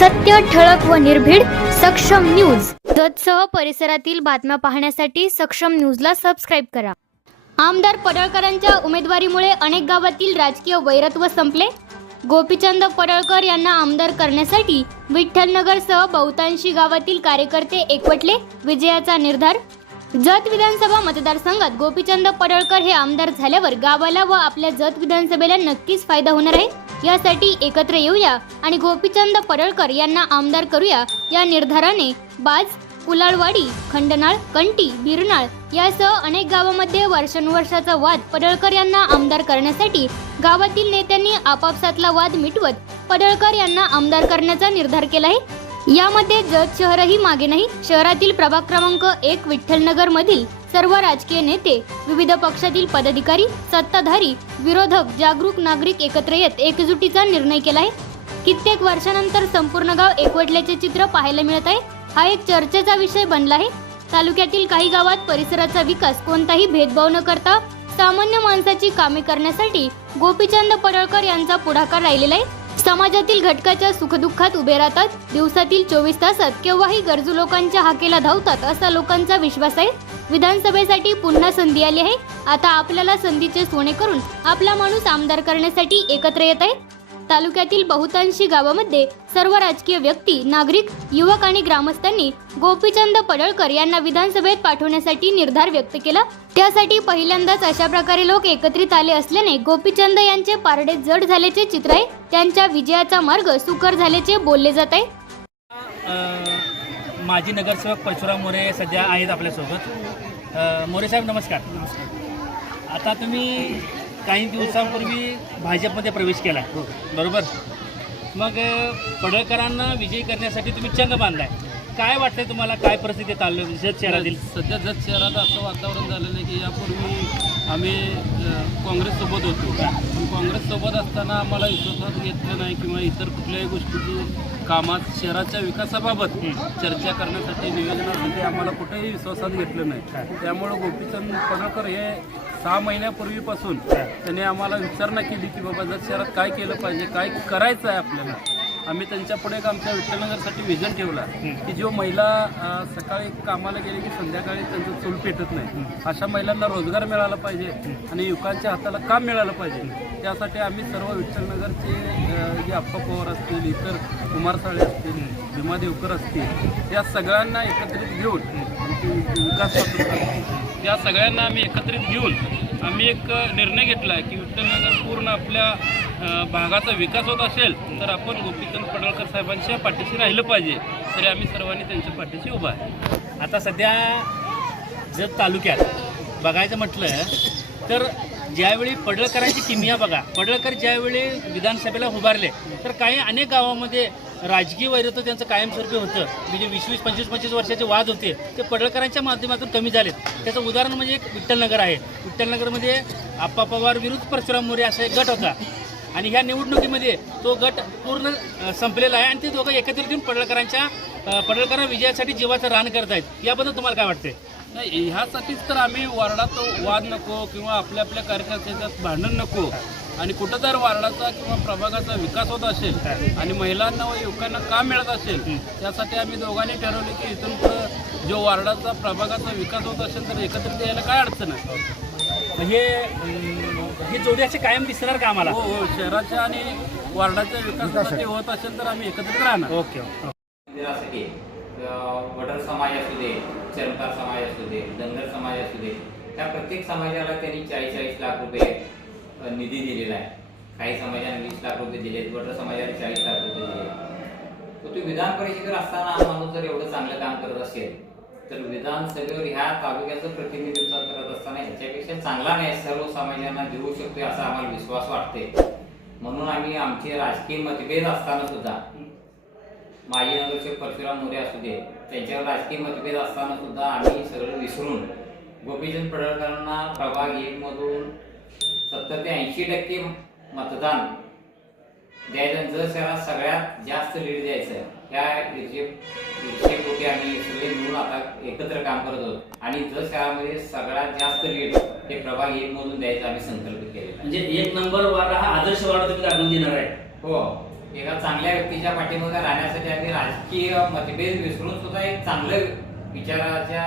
सत्य ठळक व निर्भीड सक्षम न्यूज. जतसह परिसरातील बातम्या पाहण्यासाठी सक्षम न्यूजला सबस्क्राईब करा. आमदार पडळकरांच्या उमेदवारीमुळे अनेक गावातील राजकीय वैरत्व संपले. गोपीचंद पडळकर यांना आमदार करण्यासाठी विठ्ठलनगरसह बहुतांशी गावातील कार्यकर्ते एकवटले विजयाचा निर्धार. जत विधानसभा मतदारसंघात गोपीचंद पडळकर हे आमदार झाल्यावर गावाला व आपल्या जत विधानसभेला नक्कीच फायदा होणार आहे. यासाठी एकत्र येऊया आणि गोपीचंद पडळकर यांना आमदार करूया या निर्धाराने बाज कुलाळवाडी खंडनाळ कंटी बिरनाळ यासह अनेक गावामध्ये वर्षानुवर्षाचा वाद पडळकर यांना आमदार करण्यासाठी गावातील नेत्यांनी आपापसातला वाद मिटवत पडळकर यांना आमदार करण्याचा निर्धार केला आहे. यामध्ये जत शहरही मागे नाही. शहरातील प्रभाग क्रमांक एक विठ्ठलनगर मधील सर्व राजकीय नेते विविध पक्षातील पदाधिकारी सत्ताधारी विरोधक जागरूक नागरिक एकत्र येत एकजुटीचा निर्णय केला आहे. कित्येक वर्षानंतर संपूर्ण गाव एकवटल्याचे चित्र पाहायला मिळत आहे. हा एक चर्चेचा विषय बनला आहे. तालुक्यातील काही गावात परिसराचा विकास कोणताही भेदभाव न करता सामान्य माणसाची कामे करण्यासाठी गोपीचंद पडळकर यांचा पुढाकार राहिलेला आहे. समाजातील घटकाच्या सुखदुःखात उभे राहतात. दिवसातील चोवीस तासात केव्हाही गरजू लोकांच्या हाकेला धावतात असा लोकांचा विश्वास आहे. विधानसभेसाठी पुन्हा संधी आली आहे. आता आपल्याला संधीचे सोने करून आपला माणूस आमदार करण्यासाठी एकत्र येत आहे. तालुक्यातील बहुतांशी गावामध्ये सर्व राजकीय व्यक्ती नागरिक युवक आणि ग्रामस्थांनी गोपीचंद पडळकर यांना विधानसभेत पाठवण्यासाठी निर्धार व्यक्त केला. त्यासाठी पहिल्यांदाच अशा प्रकारे लोक एकत्रित आले असल्याने गोपीचंद यांचे पारडे जड झाल्याचे चित्र आहे. त्यांच्या विजयाचा मार्ग सुकर झाल्याचे बोलले जात आहे. माजी नगरसेवक परशुराम मोरे सध्या आहेत आपल्यासोबत. मोरे साहेब नमस्कार. नमस्कार. आता तुम्ही काही दिवसांपूर्वी भाजपमध्ये प्रवेश केला बरोबर? मग पडळकरांना विजयी करण्यासाठी तुम्ही चंग बांधलाय. काय वाटतंय तुम्हाला? काय परिस्थिती चालू जत शहरातील? सध्या जत शहरात असं वातावरण झालेलं आहे की यापूर्वी आम्ही काँग्रेससोबत होतो. पण काँग्रेससोबत असताना आम्हाला विश्वासात घेतलं नाही किंवा इतर कुठल्याही गोष्टीची कामात शहराच्या विकासाबाबत चर्चा करण्यासाठी नियोजनासाठी आम्हाला कुठेही विश्वासात घेतलं नाही. त्यामुळं गोपीचंद पडळकर हे सहा महिन्यापूर्वीपासून त्यांनी आम्हाला विचारणा केली की बाबा जत शहरात काय केलं पाहिजे काय करायचं आहे आपल्याला आम्ही त्यांच्या पुढे एक आमच्या विठ्ठलनगरसाठी विजन ठेवला की जो महिला सकाळी कामाला गेली की संध्याकाळी त्यांचं चूल पेटत नाही. अशा महिलांना रोजगार मिळाला पाहिजे आणि युवकांच्या हाताला काम मिळालं पाहिजे. त्यासाठी आम्ही सर्व विठ्ठलनगरचे जे अप्पा पवार असतील इतर कुमार साळे असतील भीमा देवकर असतील या सगळ्यांना एकत्रित घेऊन विकास त्या सगळ्यांना आम्ही एकत्रित घेऊन आम्ही एक निर्णय घेतला आहे की विठ्ठलनगर पूर्ण आपल्या भागाचा विकास होत असेल तर आपण गोपीचंद पडळकर साहेबांच्या पाठीशी राहिलं पाहिजे. तरी आम्ही सर्वांनी त्यांच्या पाठीशी उभा आहे. आता सध्या जत तालुक्यात बघायचं म्हटलं तर ज्यावेळी पडळकरांची किमिया बघा पडळकर ज्यावेळी विधानसभेला उभारले तर काही अनेक गावामध्ये राजकीय वैरत्व त्यांचं कायमस्वरूपी होतं. म्हणजे वीस वीस पंचवीस पंचवीस वर्षाचे वाद होते. ते पडळकरांच्या माध्यमातून कमी झालेत. त्याचं उदाहरण म्हणजे एक विठ्ठलनगर आहे. विठ्ठलनगरमध्ये आप्पा पवार विरुद्ध परशुराम मोरे असा एक गट होता. आणि ह्या निवडणुकीमध्ये तो गट पूर्ण संपलेला आहे. आणि ते दोघं एकत्रित येऊन पडळकरांच्या पडळकरांना विजयासाठी जीवाचं रान करत आहेत याबद्दल तुम्हाला काय वाटते नाही ह्यासाठीच तर आम्ही वार्डात वाद नको किंवा आपल्या आपल्या कार्यकर्त्याच्यात भांडण नको. आणि कुठं जर वार्डाचा किंवा प्रभागाचा विकास होत असेल आणि महिलांना व युवकांना काम मिळत असेल त्यासाठी आम्ही दोघांनी ठरवले की इथून जो वार्डाचा प्रभागाचा विकास होत असेल तर एकत्रित यायला काय अडचण आहे? अं, ही जोडी अशी कायम दिसणार का आम्हाला? हो हो शहराच्या आणि वार्डाच्या विकासासाठी होत असेल तर आम्ही एकत्रित राहणार. Okay okay. वडर समाज असू दे चरकार समाज असू दे धनगर समाज असू दे त्या प्रत्येक समाजाला त्यांनी चाळीस चाळीस लाख रुपये निधी दिलेला आहे. काही समाजाने वीस लाख रुपये दिले वडर समाजाने चाळीस लाख रुपये दिले तो विधान परिषदेवर असताना हा माणूस जर एवढं चांगलं काम करत असेल तर विधानसभेवर ह्या तालुक्याचं प्रतिनिधित्व करत असताना ह्याच्यापेक्षा चांगला नाही सर्व समाजांना देऊ शकतोय असा आम्हाला विश्वास वाटते म्हणून आम्ही आमचे राजकीय मतभेद असताना सुद्धा माजी नगरसेवक परशुराम मोरे असू दे त्यांच्यावर राजकीय मतभेद असताना सुद्धा आम्ही सगळं विसरून गोपीचंद पडळकरांना प्रभाग एक मधून सत्तर ते ऐंशी टक्के मतदान द्यायचं. जर शहरात सगळ्यात जास्त लीड द्यायचं ह्या ईर्षे ईर्षेपोटी आम्ही सगळे मिळून आता एकत्र काम करत आहोत. आणि जर शहरामध्ये सगळ्यात जास्त लीड हे प्रभाग एक मधून द्यायचा आम्ही संकल्प केलेला. म्हणजे एक नंबर वार्ड हा आदर्श वार्ड तुम्ही दाखवून देणार आहे. हो. एका चांगल्या व्यक्तीच्या पाठीमागे राहण्यासाठी आम्ही राजकीय मतभेद विसरून सुद्धा एक चांगलं विचाराच्या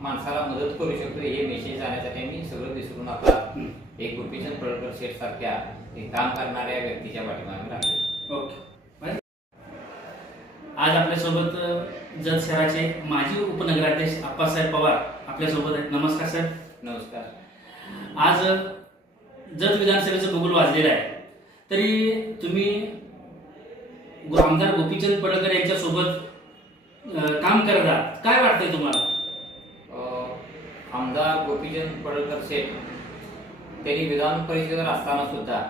माणसाला मदत करू शकतो हे मेसेज जाण्यासाठी आम्ही सगळं विसरून आता एक गोपीचंद पडळकर शेठ सारख्या एक काम करणाऱ्या व्यक्तीच्या पाठीमागे राहिलो. ओके. आज आपल्यासोबत जत शहराचे माजी उपनगराध्यक्ष आप्पासाहेब पवार आपल्यासोबत आहेत. नमस्कार सर. नमस्कार. आज जत विधानसभेचं बगुल वाजलेलं आहे. तरी तुम्ही आमदार गोपीचंद पडळकर यांच्यासोबत काम करत आहात. काय वाटतंय तुम्हाला? आमदार गोपीचंद पडळकर शेठ त्यांनी विधान परिषदेवर असताना सुद्धा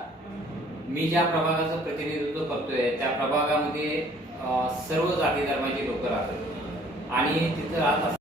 मी ज्या प्रभागाचं प्रतिनिधित्व करतोय त्या प्रभागामध्ये सर्व जाती धर्माची लोक राहतात. आणि तिथं राहत